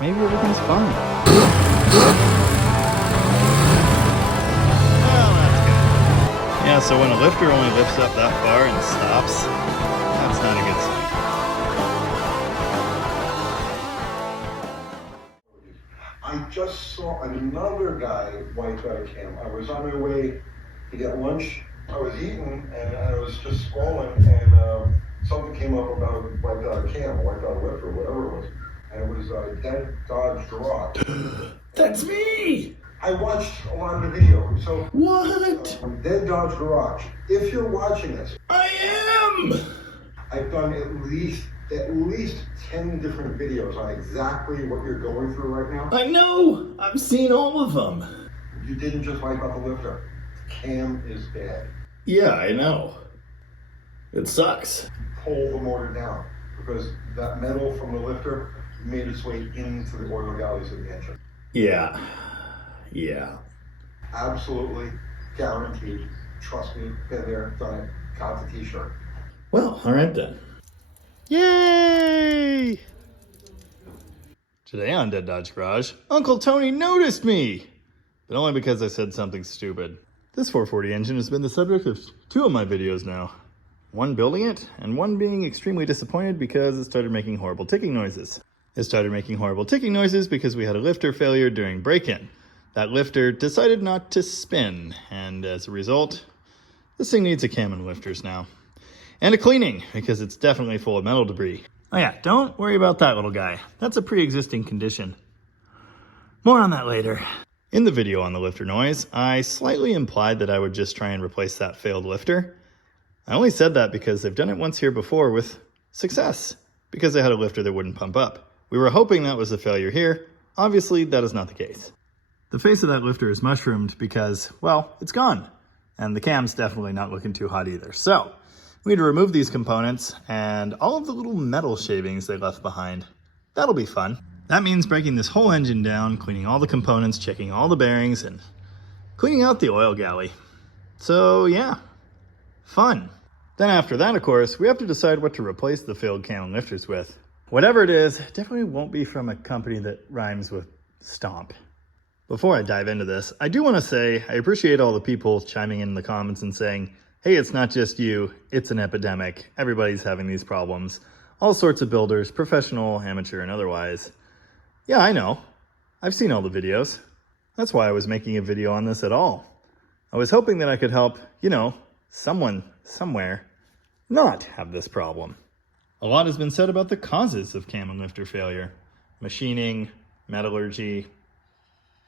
maybe everything's fine. Yeah, so when a lifter only lifts up that far and stops, that's not a good sign. I just saw another guy wipe out a cam. I was on my way to get lunch. I was eating and I was just scrolling and something came up about wiped out a cam, wiped out a lifter, whatever it was. And it was a dead Dodge Garage. That's me! I watched a lot of the video. So What? Dead Dodge Garage. If you're watching this, I am! I've done at least 10 different videos on exactly what you're going through right now. I know! I've seen all of them. You didn't just wipe out the lifter. The cam is bad. Yeah, I know. It sucks. Pull the motor down because that metal from the lifter made its way into the oil galleys of the engine. Yeah. Absolutely guaranteed. Trust me, been there, done it, got the t-shirt. Well, all right then. Yay! Today on Dead Dodge Garage, Uncle Tony noticed me! But only because I said something stupid. This 440 engine has been the subject of 2 of my videos now. One building it, and one being extremely disappointed because it started making horrible ticking noises. It started making horrible ticking noises because we had a lifter failure during break-in. That lifter decided not to spin, and as a result, this thing needs a cam and lifters now. And a cleaning, because it's definitely full of metal debris. Oh yeah, don't worry about that little guy. That's a pre-existing condition. More on that later. In the video on the lifter noise, I slightly implied that I would just try and replace that failed lifter. I only said that because they've done it once here before with success, because they had a lifter that wouldn't pump up. We were hoping that was the failure here. Obviously, that is not the case. The face of that lifter is mushroomed because, well, it's gone. And the cam's definitely not looking too hot either. So, we need to remove these components and all of the little metal shavings they left behind. That'll be fun. That means breaking this whole engine down, cleaning all the components, checking all the bearings, and cleaning out the oil galley. So, yeah, fun. Then after that, of course, we have to decide what to replace the failed cam and lifters with. Whatever it is, definitely won't be from a company that rhymes with stomp. Before I dive into this, I do want to say I appreciate all the people chiming in the comments and saying, hey, it's not just you, it's an epidemic. Everybody's having these problems. All sorts of builders, professional, amateur, and otherwise. Yeah, I know. I've seen all the videos. That's why I was making a video on this at all. I was hoping that I could help, someone, somewhere, not have this problem. A lot has been said about the causes of cam and lifter failure. Machining, metallurgy,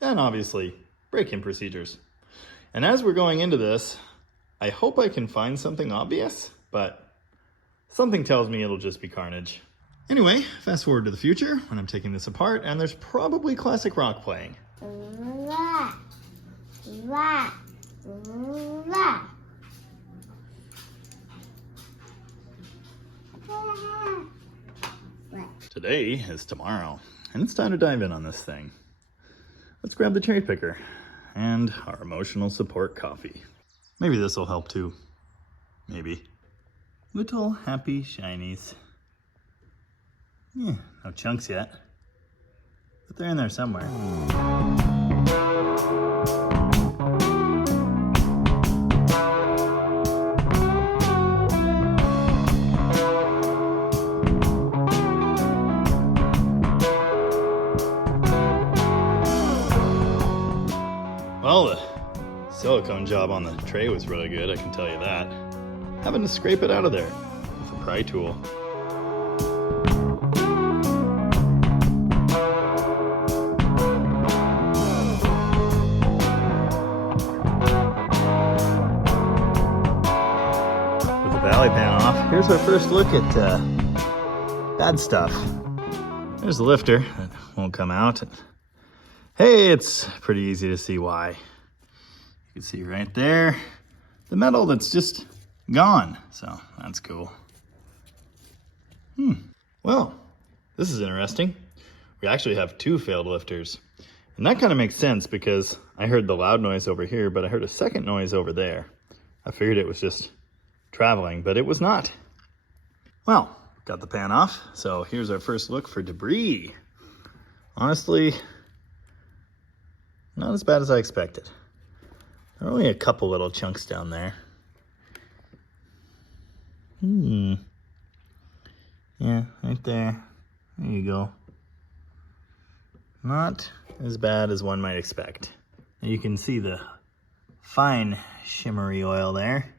and obviously, break-in procedures. And as we're going into this, I hope I can find something obvious, but something tells me it'll just be carnage. Anyway, fast forward to the future when I'm taking this apart and there's probably classic rock playing. Today is tomorrow, and it's time to dive in on this thing. Let's grab the cherry picker and our emotional support coffee. Maybe this will help too. Maybe. Little happy shinies. Yeah, no chunks yet, but they're in there somewhere. Well, the silicone job on the tray was really good, I can tell you that. Having to scrape it out of there with a pry tool. With the valley pan off, here's our first look at bad stuff. There's the lifter that won't come out. Hey, it's pretty easy to see why. You can see right there, the metal that's just gone. So that's cool. Well, this is interesting. We actually have 2 failed lifters. And that kind of makes sense because I heard the loud noise over here, but I heard a second noise over there. I figured it was just traveling, but it was not. Well, got the pan off. So here's our first look for debris. Honestly, not as bad as I expected. There are only a couple little chunks down there. Yeah, right there. There you go. Not as bad as one might expect. You can see the fine shimmery oil there.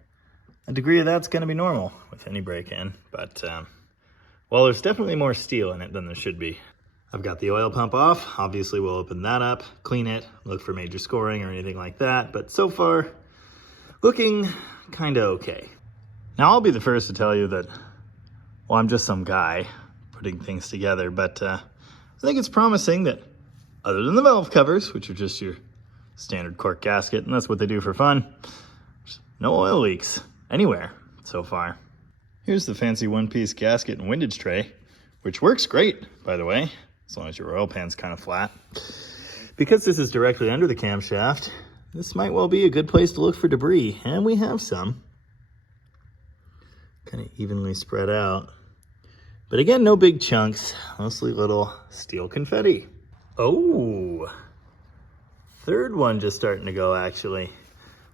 A degree of that's going to be normal with any break-in, but well, there's definitely more steel in it than there should be. I've got the oil pump off. Obviously we'll open that up, clean it, look for major scoring or anything like that, but so far looking kind of okay. Now I'll be the first to tell you that, well, I'm just some guy putting things together, but I think it's promising that other than the valve covers, which are just your standard cork gasket, and that's what they do for fun, there's no oil leaks anywhere so far. Here's the fancy one-piece gasket and windage tray, which works great, by the way, as long as your oil pan's kind of flat. Because this is directly under the camshaft, this might well be a good place to look for debris, and we have some. Kind of evenly spread out. But again, no big chunks, mostly little steel confetti. Oh, third one just starting to go, actually.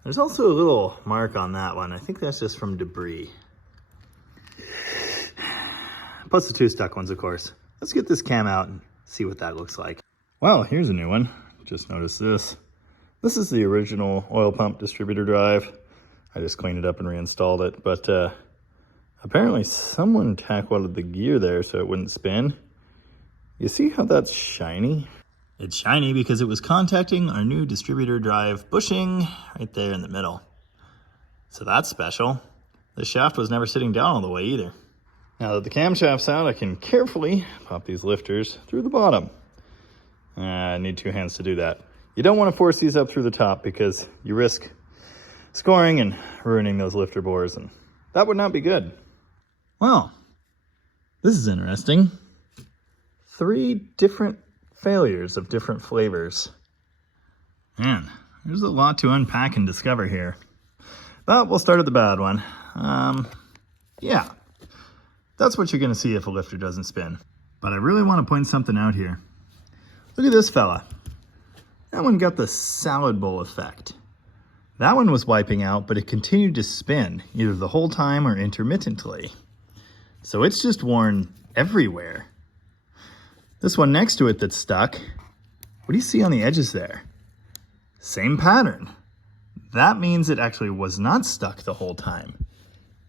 There's also a little mark on that one. I think that's just from debris. Plus the two stuck ones, of course. Let's get this cam out and see what that looks like. Well, here's a new one. Just noticed this. This is the original oil pump distributor drive. I just cleaned it up and reinstalled it, but apparently someone tack welded the gear there so it wouldn't spin. You see how that's shiny? It's shiny because it was contacting our new distributor drive bushing right there in the middle. So that's special. The shaft was never sitting down all the way either. Now that the camshaft's out, I can carefully pop these lifters through the bottom. I need two hands to do that. You don't want to force these up through the top because you risk scoring and ruining those lifter bores, and that would not be good. Well, this is interesting. 3 different failures of different flavors. Man, there's a lot to unpack and discover here. But we'll start at the bad one. Yeah, that's what you're going to see if a lifter doesn't spin. But I really want to point something out here. Look at this fella. That one got the salad bowl effect. That one was wiping out, but it continued to spin, either the whole time or intermittently. So it's just worn everywhere. This one next to it that's stuck, what do you see on the edges there? Same pattern. That means it actually was not stuck the whole time.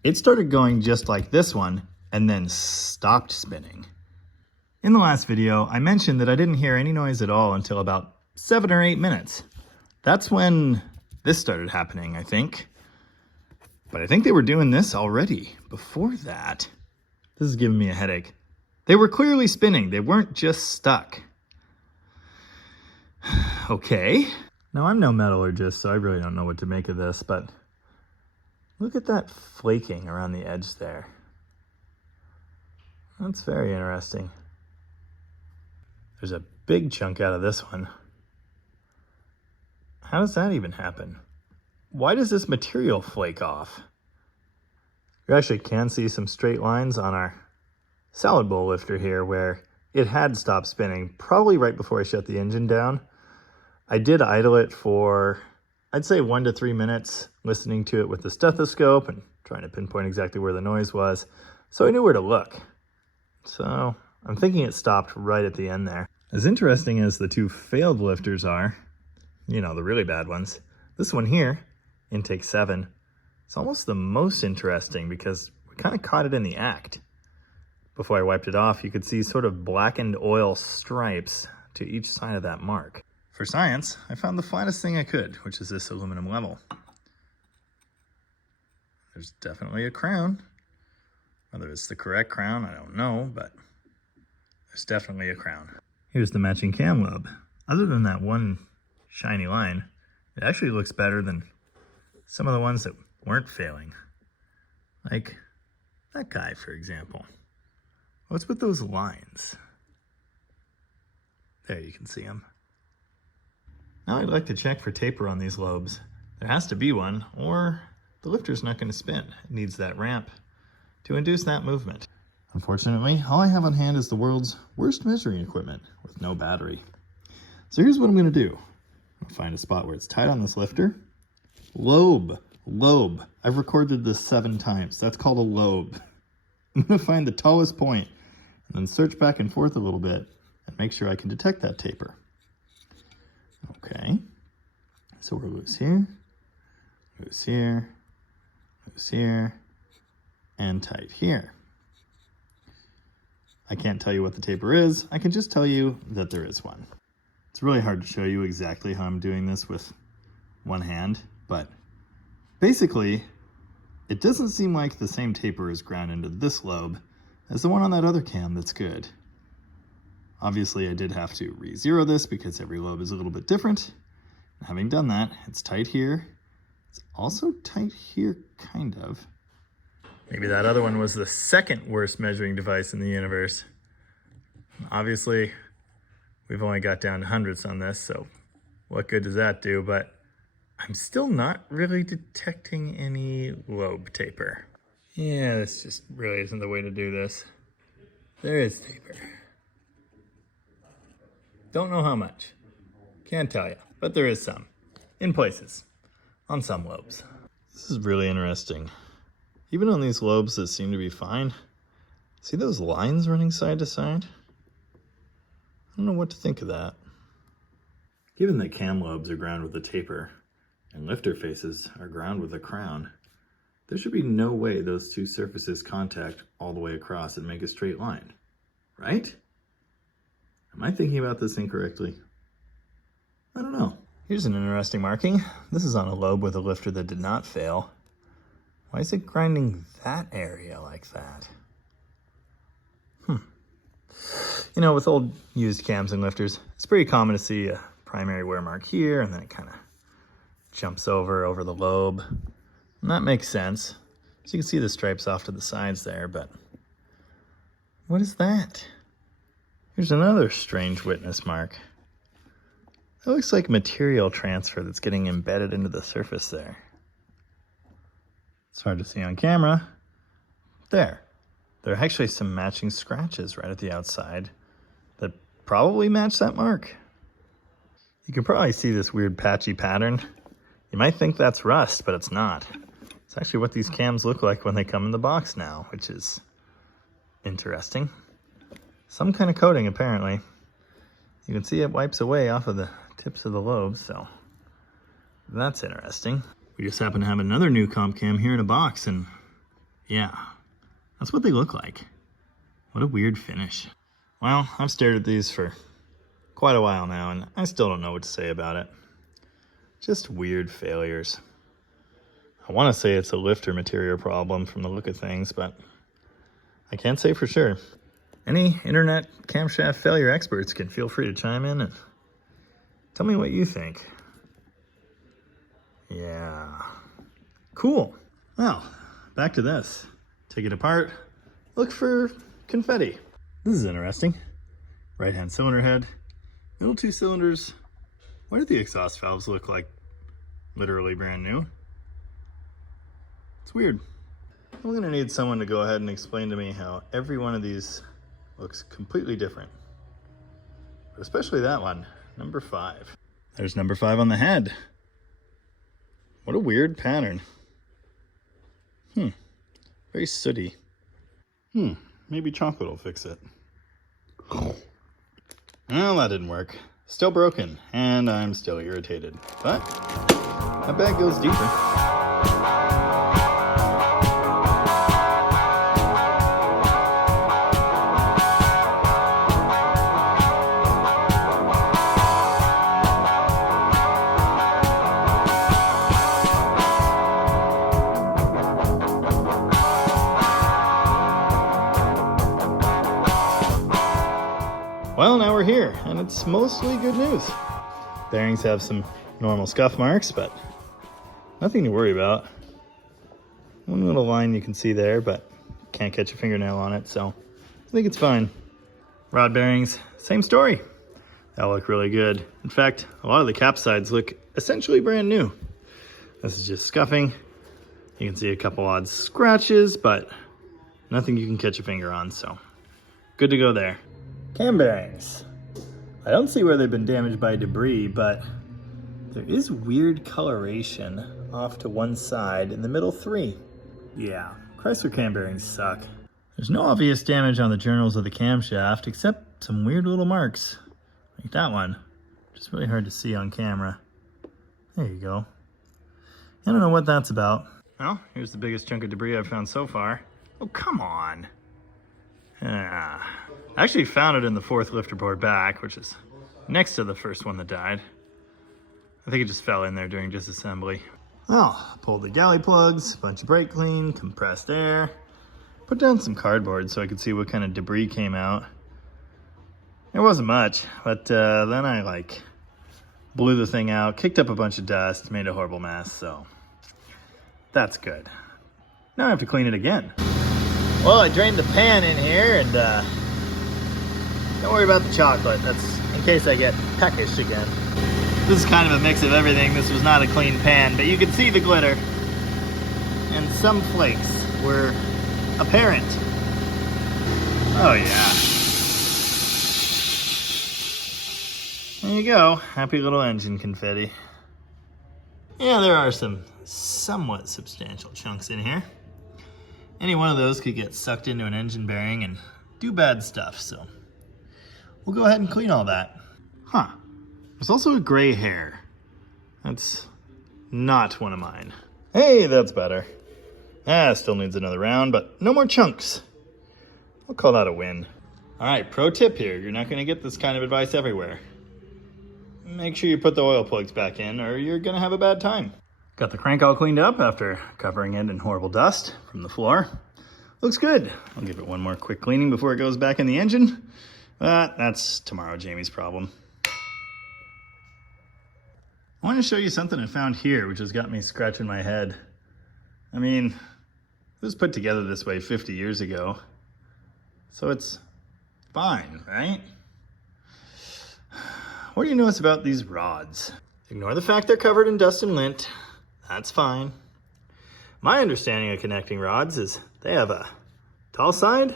It started going just like this one and then stopped spinning. In the last video, I mentioned that I didn't hear any noise at all until about 7 or 8 minutes. That's when this started happening, I think. But I think they were doing this already before that. This is giving me a headache. They were clearly spinning. They weren't just stuck. Okay. Now, I'm no metallurgist, so I really don't know what to make of this, but look at that flaking around the edge there. That's very interesting. There's a big chunk out of this one. How does that even happen? Why does this material flake off? You actually can see some straight lines on our salad bowl lifter here where it had stopped spinning probably right before I shut the engine down. I did idle it for, I'd say 1 to 3 minutes, listening to it with the stethoscope and trying to pinpoint exactly where the noise was, so I knew where to look. So I'm thinking it stopped right at the end there. As interesting as the 2 failed lifters are, you know, the really bad ones, this one here, intake 7, it's almost the most interesting because we kind of caught it in the act. Before I wiped it off, you could see sort of blackened oil stripes to each side of that mark. For science, I found the flattest thing I could, which is this aluminum level. There's definitely a crown. Whether it's the correct crown, I don't know, but there's definitely a crown. Here's the matching cam lobe. Other than that one shiny line, it actually looks better than some of the ones that weren't failing. Like that guy, for example. What's with those lines? There, you can see them. Now I'd like to check for taper on these lobes. There has to be one, or the lifter's not going to spin. It needs that ramp to induce that movement. Unfortunately, all I have on hand is the world's worst measuring equipment with no battery. So here's what I'm gonna do. I'm gonna find a spot where it's tight on this lifter. Lobe. I've recorded this 7 times. That's called a lobe. I'm gonna find the tallest point and then search back and forth a little bit and make sure I can detect that taper. Okay. So we're loose here, and tight here. I can't tell you what the taper is. I can just tell you that there is one. It's really hard to show you exactly how I'm doing this with one hand, but basically, it doesn't seem like the same taper is ground into this lobe as the one on that other cam that's good. Obviously, I did have to re-zero this because every lobe is a little bit different. And having done that, it's tight here. It's also tight here, kind of. Maybe that other one was the second worst measuring device in the universe. Obviously, we've only got down to hundredths on this, so what good does that do? But I'm still not really detecting any lobe taper. Yeah, this just really isn't the way to do this. There is taper. Don't know how much. Can't tell you, but there is some. In places. On some lobes. This is really interesting. Even on these lobes that seem to be fine, see those lines running side to side? I don't know what to think of that. Given that cam lobes are ground with a taper and lifter faces are ground with a crown, there should be no way those two surfaces contact all the way across and make a straight line, right? Am I thinking about this incorrectly? I don't know. Here's an interesting marking. This is on a lobe with a lifter that did not fail. Why is it grinding that area like that? You know, with old used cams and lifters, it's pretty common to see a primary wear mark here, and then it kind of jumps over the lobe. And that makes sense. So you can see the stripes off to the sides there, but what is that? Here's another strange witness mark. That looks like material transfer that's getting embedded into the surface there. It's hard to see on camera. There are actually some matching scratches right at the outside that probably match that mark. You can probably see this weird patchy pattern. You might think that's rust, but it's not. It's actually what these cams look like when they come in the box now, which is interesting. Some kind of coating, apparently. You can see it wipes away off of the tips of the lobes, so that's interesting. We just happen to have another new comp cam here in a box, and yeah, that's what they look like. What a weird finish. Well, I've stared at these for quite a while now, and I still don't know what to say about it. Just weird failures. I want to say it's a lifter material problem from the look of things, but I can't say for sure. Any internet camshaft failure experts can feel free to chime in and tell me what you think. Yeah. Cool. Well, back to this. Take it apart. Look for confetti. This is interesting. Right-hand cylinder head. Middle 2 cylinders. Why do the exhaust valves look like literally brand new? It's weird. I'm gonna need someone to go ahead and explain to me how every one of these looks completely different. But especially that one, number 5. There's number 5 on the head. What a weird pattern. Very sooty. Maybe chocolate will fix it. Well, that didn't work. Still broken, and I'm still irritated. But that bag goes deeper. Well, now we're here, and it's mostly good news. Bearings have some normal scuff marks, but nothing to worry about. One little line you can see there, but can't catch a fingernail on it, so I think it's fine. Rod bearings, same story. They all look really good. In fact, a lot of the cap sides look essentially brand new. This is just scuffing. You can see a couple odd scratches, but Nothing you can catch a finger on, so good to go there. Cam bearings. I don't see where they've been damaged by debris, but there is weird coloration off to one side in the middle 3. Yeah, Chrysler cam bearings suck. There's no obvious damage on the journals of the camshaft, except some weird little marks, like that one, which is really hard to see on camera. There you go. I don't know what that's about. Well, here's the biggest chunk of debris I've found so far. Oh, come on. I actually found it in the 4th lifter board back, which is next to the first one that died. I think it just fell in there during disassembly. Well, pulled the galley plugs, bunch of brake clean, compressed air, put down some cardboard so I could see what kind of debris came out. There wasn't much, but then I blew the thing out, kicked up a bunch of dust, made a horrible mess, so that's good. Now I have to clean it again. Well, I drained the pan in here, and don't worry about the chocolate. That's in case I get peckish again. This is kind of a mix of everything. This was not a clean pan, but you can see the glitter. And some flakes were apparent. Oh yeah. There you go. Happy little engine confetti. Yeah, there are some somewhat substantial chunks in here. Any one of those could get sucked into an engine bearing and do bad stuff, so we'll go ahead and clean all that. Huh. There's also a gray hair. That's not one of mine. Hey, that's better. Still needs another round, but no more chunks. I'll call that a win. All right, pro tip here. You're not gonna get this kind of advice everywhere. Make sure you put the oil plugs back in or you're gonna have a bad time. Got the crank all cleaned up after covering it in horrible dust from the floor. Looks good. I'll give it one more quick cleaning before it goes back in the engine. But that's tomorrow Jamie's problem. I want to show you something I found here, which has got me scratching my head. I mean, it was put together this way 50 years ago. So it's fine, right? What do you notice about these rods? Ignore the fact they're covered in dust and lint. That's fine. My understanding of connecting rods is they have a tall side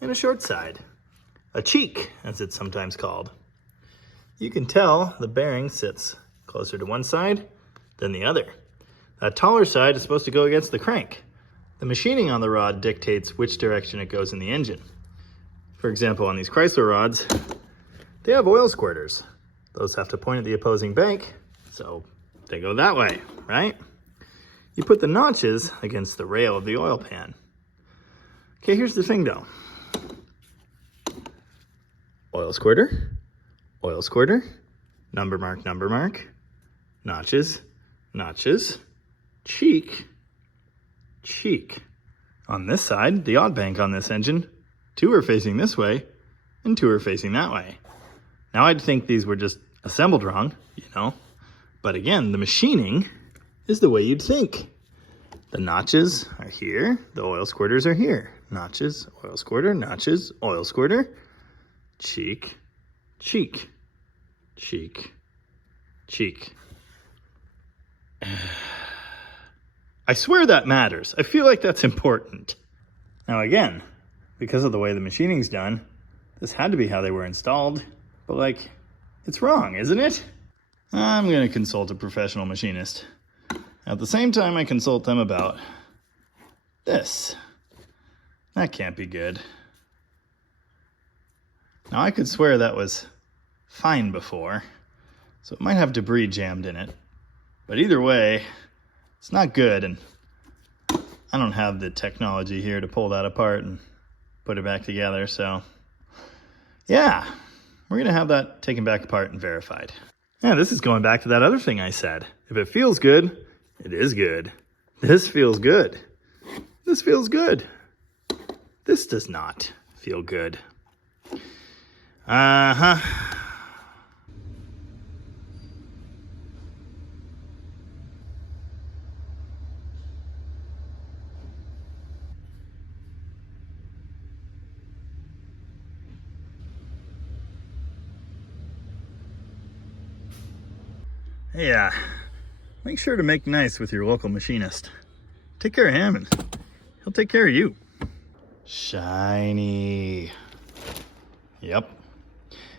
and a short side. A cheek, as it's sometimes called. You can tell the bearing sits closer to one side than the other. That taller side is supposed to go against the crank. The machining on the rod dictates which direction it goes in the engine. For example, on these Chrysler rods, they have oil squirters. Those have to point at the opposing bank, so they go that way, right? You put the notches against the rail of the oil pan. Okay, here's the thing though. Oil squirter, number mark, notches, cheek. On this side, the odd bank on this engine, 2 are facing this way and 2 are facing that way. Now I'd think these were just assembled wrong, you know, but again, the machining is the way you'd think. The notches are here, the oil squirters are here. Notches, oil squirter, notches, oil squirter, cheek. I swear that matters. I feel like that's important. Now again, because of the way the machining's done, this had to be how they were installed, but it's wrong, isn't it? I'm gonna consult a professional machinist. At the same time, I consult them about this. That can't be good. Now I could swear that was fine before, so it might have debris jammed in it. But either way, it's not good, and I don't have the technology here to pull that apart and put it back together, so yeah, we're gonna have that taken back apart and verified. Yeah, this is going back to that other thing I said. If it feels good, it is good. This feels good. This feels good. This does not feel good. Uh-huh. Hey, make sure to make nice with your local machinist. Take care of him and he'll take care of you. Shiny. Yep.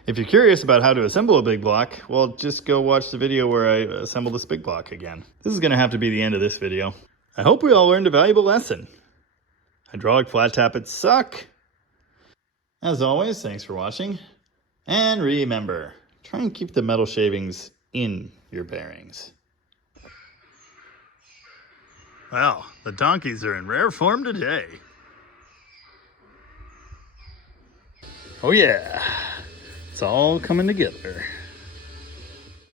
If you're curious about how to assemble a big block, well, just go watch the video where I assemble this big block again. This is going to have to be the end of this video. I hope we all learned a valuable lesson. Hydraulic flat tappets suck. As always, thanks for watching. And remember, try and keep the metal shavings in your bearings. Well, the donkeys are in rare form today. Oh yeah, it's all coming together.